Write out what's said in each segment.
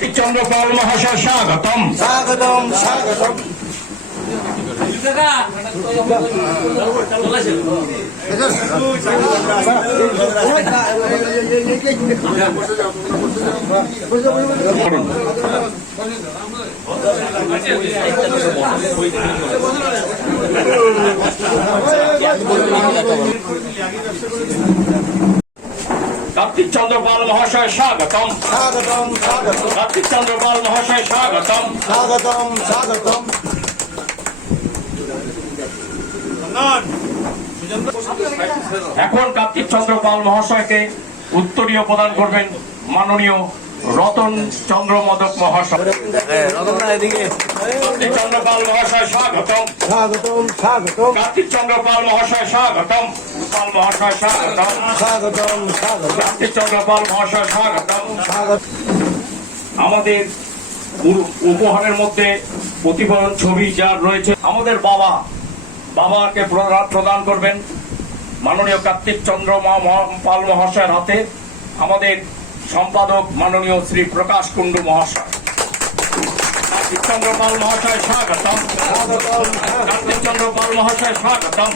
চন্দ্রপাল মহাশয় স্বাগতম। স্বাগতম স্বাগতম। কার্তিক চন্দ্রপাল মহাশয় স্বাগতম। স্বাগতম স্বাগতম। কার্তিক চন্দ্রপাল মহাশয় স্বাগতম। স্বাগতম স্বাগতম। এখন কার্তিক চন্দ্রপাল মহাশয়কে উত্তরীয় প্রদান করবেন মাননীয় রতন চন্দ্র মদক মহাশয়। কার্তিক চন্দ্রপাল মহাশয় স্বাগতম। স্বাগতম স্বাগতম। কার্তিক চন্দ্রপাল মহাশয় স্বাগতম। পাল মহাশয় স্বাগতম। স্বাগতম স্বাগতম। কার্তিক চন্দ্রপাল মহাশয় স্বাগতম। স্বাগত। আমাদের উপহারের মধ্যে প্রতিফলন ছবি যার রয়েছে, আমাদের বাবাকে প্রদান করবেন মাননীয় কার্তিক চন্দ্র পাল মহাশয়ের হাতে আমাদের সম্পাদক মাননীয় শ্রী প্রকাশ কুণ্ডু মহাশয়। কার্তিক চন্দ্র পাল মহাশয় স্বাগতম। কার্তিক চন্দ্র পাল মহাশয় স্বাগতম।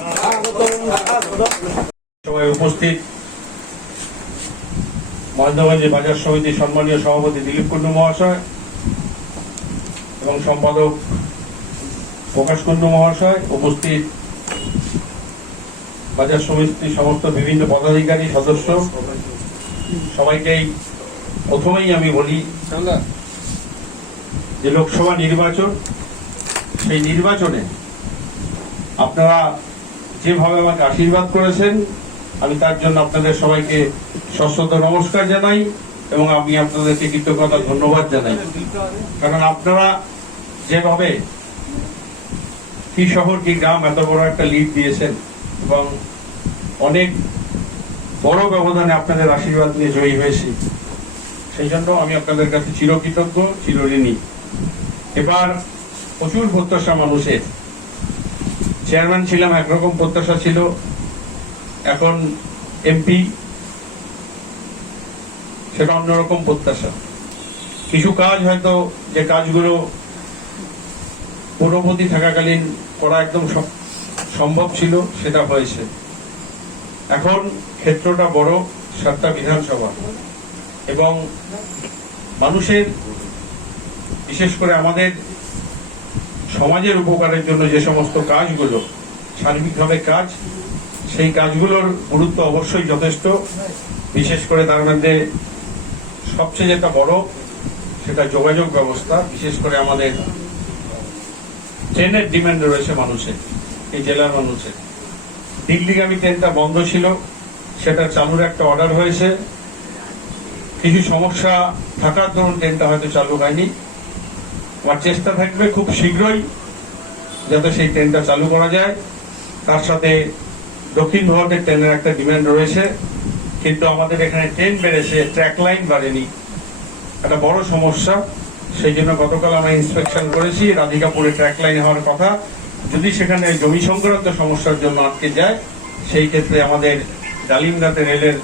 সবাই উপস্থিত মহেন্দ্রগঞ্জ বাজার সমিতির সম্মানীয় সভাপতি দিলীপ কুণ্ডু মহাশয় এবং সম্পাদক প্রকাশ কুণ্ডু মহাশয়, উপস্থিত বাজার সমিতির সমস্ত বিভিন্ন পদাধিকারী সদস্য, সবাইকেই প্রথমেই আমি বলি যে লোকসভা নির্বাচন, সেই নির্বাচনে আপনারা যেভাবে আমাকে আশীর্বাদ করেছেন আমি তার জন্য আপনাদের সবাইকে সশ্রদ্ধ নমস্কার জানাই এবং আমি আপনাদেরকে কৃতজ্ঞতা ধন্যবাদ জানাই। কারণ আপনারা যেভাবে কি শহর কি গ্রাম এত বড় একটা লিড দিয়েছেন এবং অনেক বড় ব্যবধানে আপনাদের আশীর্বাদ নিয়ে জয়ী হয়েছি, সেই জন্য আমি আপনাদের কাছে চিরকৃতজ্ঞ, চিরঋণী। এবার প্রচুর প্রত্যাশা মানুষের। চেয়ারম্যান ছিলাম, একরকম প্রত্যাশা ছিল, এখন এমপি সেটা অন্যরকম প্রত্যাশা। কিছু কাজ হয়তো যে কাজগুলো পূর্ববর্তী থাকাকালীন করা একদম সম্ভব ছিল সেটা হয়েছে। এখন ক্ষেত্রটা বড়, 7টা বিধানসভা এবং মানুষের, বিশেষ করে আমাদের সমাজের উপকারের জন্য যে সমস্ত কাজগুলো সার্বিকভাবে কাজ, সেই কাজগুলোর গুরুত্ব অবশ্যই যথেষ্ট। বিশেষ করে তার মধ্যে সবচেয়ে যেটা বড় সেটা যোগাযোগ ব্যবস্থা। বিশেষ করে আমাদের ট্রেনের ডিমান্ড রয়েছে মানুষের, এই জেলার মানুষের। দিল্লিগামী ট্রেনটা বন্ধ ছিল, সেটা চালুর একটা অর্ডার হয়েছে। কিছু সমস্যা থাকার দরুন ট্রেনটা হয়তো চালু হয়নি। আমার চেষ্টা থাকবে খুব শীঘ্রই যাতে সেই ট্রেনটা চালু করা যায়। তার সাথে দক্ষিণ ভারতের ট্রেনের একটা ডিমান্ড রয়েছে, কিন্তু আমাদের এখানে ট্রেন বেড়েছে, ট্র্যাক লাইন বাড়েনি, একটা বড় সমস্যা। সেই জন্য গতকাল আমরা ইন্সপেকশন করেছি, রাধিকাপুরে ট্র্যাক লাইন হওয়ার কথা। যদি সেখানে জমি সংক্রান্ত সমস্যার জন্য আটকে যায়, সেই ক্ষেত্রে আমাদের ডালিমগাতে রেলের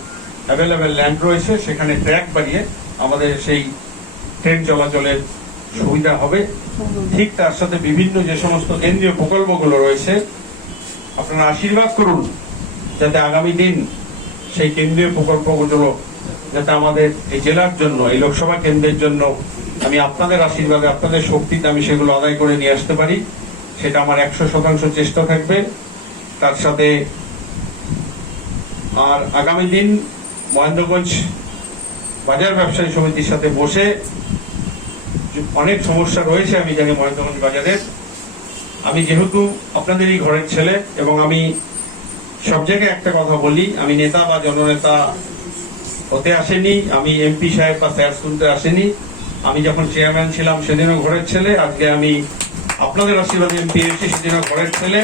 অ্যাভেলেবেল ল্যান্ড রয়েছে, সেখানে ট্র্যাক বাড়িয়ে আমাদের সেই ট্রেন চলাচলের সুবিধা হবে। ঠিক তার সাথে বিভিন্ন যে সমস্ত কেন্দ্রীয় প্রকল্পগুলো রয়েছে, আপনারা আশীর্বাদ করুন যাতে আগামী দিন সেই কেন্দ্রীয় প্রকল্পগুলো যাতে আমাদের এই জেলার জন্য, এই লোকসভা কেন্দ্রের জন্য আমি আপনাদের আশীর্বাদে, আপনাদের শক্তিতে আমি সেগুলো আদায় করে নিয়ে আসতে পারি, সেটা আমার 100% চেষ্টা থাকবে। তার সাথে আর আগামী দিন মহেন্দ্রগঞ্জ বাজার ব্যবসায়ী সমিতির সাথে বসে, অনেক সমস্যা রয়েছে আমি জানি মহেন্দ্রগঞ্জ বাজারের। আমি যেহেতু আপনাদেরই ঘরের ছেলে এবং আমি সব জায়গায় একটা কথা বলি, আমি নেতা বা জননেতা হতে আসেনি, আমি এমপি সাহেব বা স্যার শুনতে আসেনি। আমি যখন চেয়ারম্যান ছিলাম সেদিনও ঘরের ছেলে, আজকে আমি আপনাদের আশীর্বাদে এমপি এসেছি, সেদিনও ঘরের ছেলে।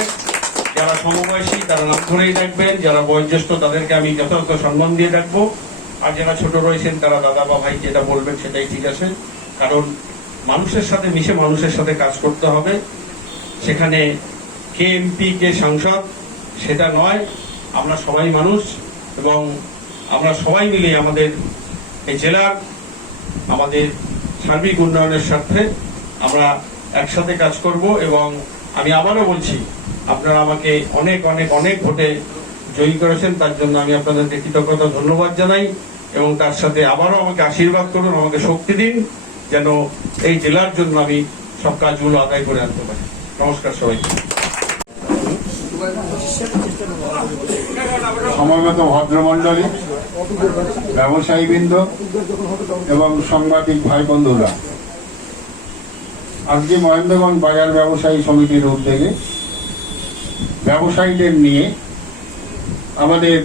যারা সমবয়সী তারা নাম ধরেই ডাকবেন, যারা বয়োজ্যেষ্ঠ তাদেরকে আমি যথাযথ সম্মান দিয়ে ডাকবো, আর যারা ছোট রয়েছেন তারা দাদা বা ভাই যেটা বলবেন সেটাই ঠিক আছে। কারণ মানুষের সাথে মিশে মানুষের সাথে কাজ করতে হবে। সেখানে কে এমপি কে সাংসদ সেটা নয়, আমরা সবাই মানুষ এবং আমরা সবাই মিলে আমাদের এই জেলার, আমাদের সার্বিক উন্নয়নের স্বার্থে আমরা একসাথে কাজ করব। এবং আমি আবারও বলছি, আপনারা আমাকে অনেক অনেক অনেক ভোটে জয়ী করেছেন, তার জন্য আমি আপনাদেরকে কৃতজ্ঞতা ধন্যবাদ জানাই। এবং তার সাথে আবারও আমাকে আশীর্বাদ করুন, আমাকে শক্তি দিন, যেন এই জেলার জন্য আমি সব কাজগুলো আদায় করে আনতে পারি। নমস্কার সবাইকে। সমবেত ভদ্রমণ্ডলী, ব্যবসায়ীবৃন্দ এবং সাংবাদিক ভাই বন্ধুরা, আজকে মহেন্দ্রগঞ্জ বাজার ব্যবসায়ী সমিতির উদ্যোগে ব্যবসায়ীদের নিয়ে আমাদের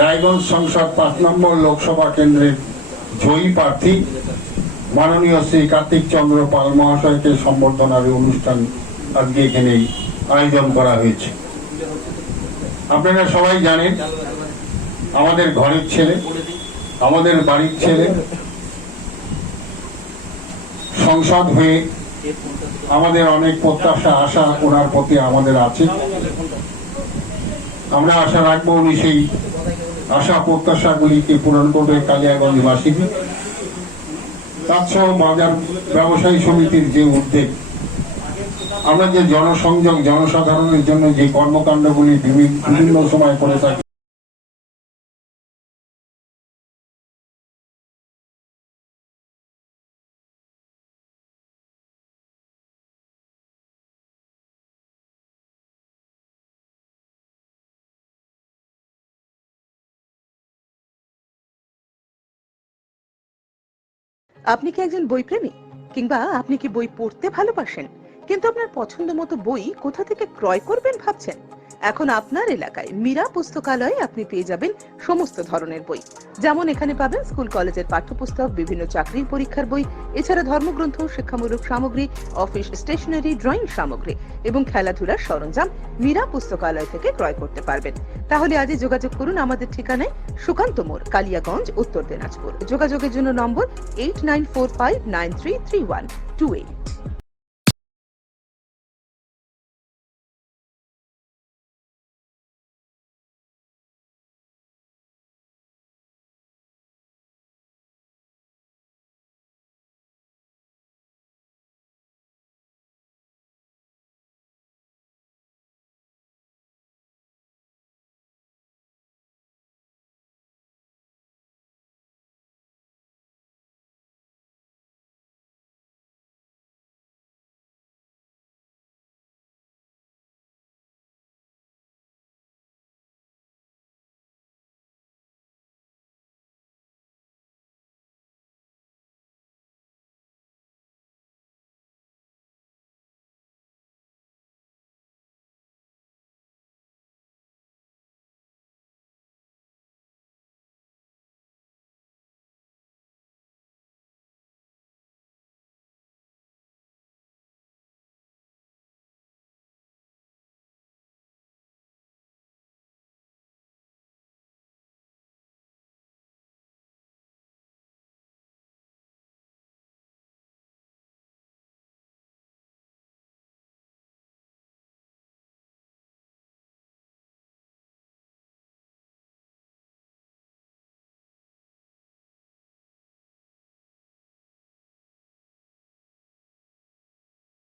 রায়গঞ্জ সংসদ 5 নম্বর লোকসভা কেন্দ্রের জয়ী প্রার্থী মাননীয় শ্রী কার্তিক চন্দ্র পাল মহাশয়কে সম্বর্ধনার অনুষ্ঠান আজকে এখানেই আয়োজন করা হয়েছে। আপনারা সবাই জানেন, আমাদের ঘরের ছেলে, আমাদের বাড়ির ছেলে, সংসদ হয়ে আমাদের অনেক প্রত্যাশা আশা ওনার প্রতি আমাদের আছে। আমরা আশা রাখবো উনি সেই আশা প্রত্যাশাগুলিকে পূরণ করবে কালিয়াগঞ্জবাসীকে। তাছাড়াও বাজার ব্যবসায়ী সমিতির যে উদ্যোগ, আমরা যে জনসংযোগ, জনসাধারণের জন্য যে কর্মকাণ্ডগুলি বিভিন্ন সময় করে থাকি, আপনি কি একজন বই প্রেমী, কিংবা আপনি কি বই পড়তে ভালোবাসেন, কিন্তু আপনার পছন্দ মতো বই কোথা থেকে ক্রয় করবেন ভাবছেন? এখন আপনার এলাকায় মীরা পুস্তকালয়ে আপনি পেয়ে যাবেন সমস্ত ধরনের বই। যেমন এখানে পাবেন স্কুল কলেজের পাঠ্যপুস্তক, বিভিন্ন চাকরির পরীক্ষার বই, এছাড়া ধর্মগ্রন্থ, শিক্ষামূলক সামগ্রী, অফিস স্টেশনারি, ড্রয়িং সামগ্রী এবং খেলাধুলার সরঞ্জাম মীরা পুস্তকালয় থেকে ক্রয় করতে পারবেন। তাহলে আজই যোগাযোগ করুন আমাদের ঠিকানায়, সুকান্ত মোড়, কালিয়াগঞ্জ, উত্তর দিনাজপুর। যোগাযোগের জন্য নম্বর 8945933128।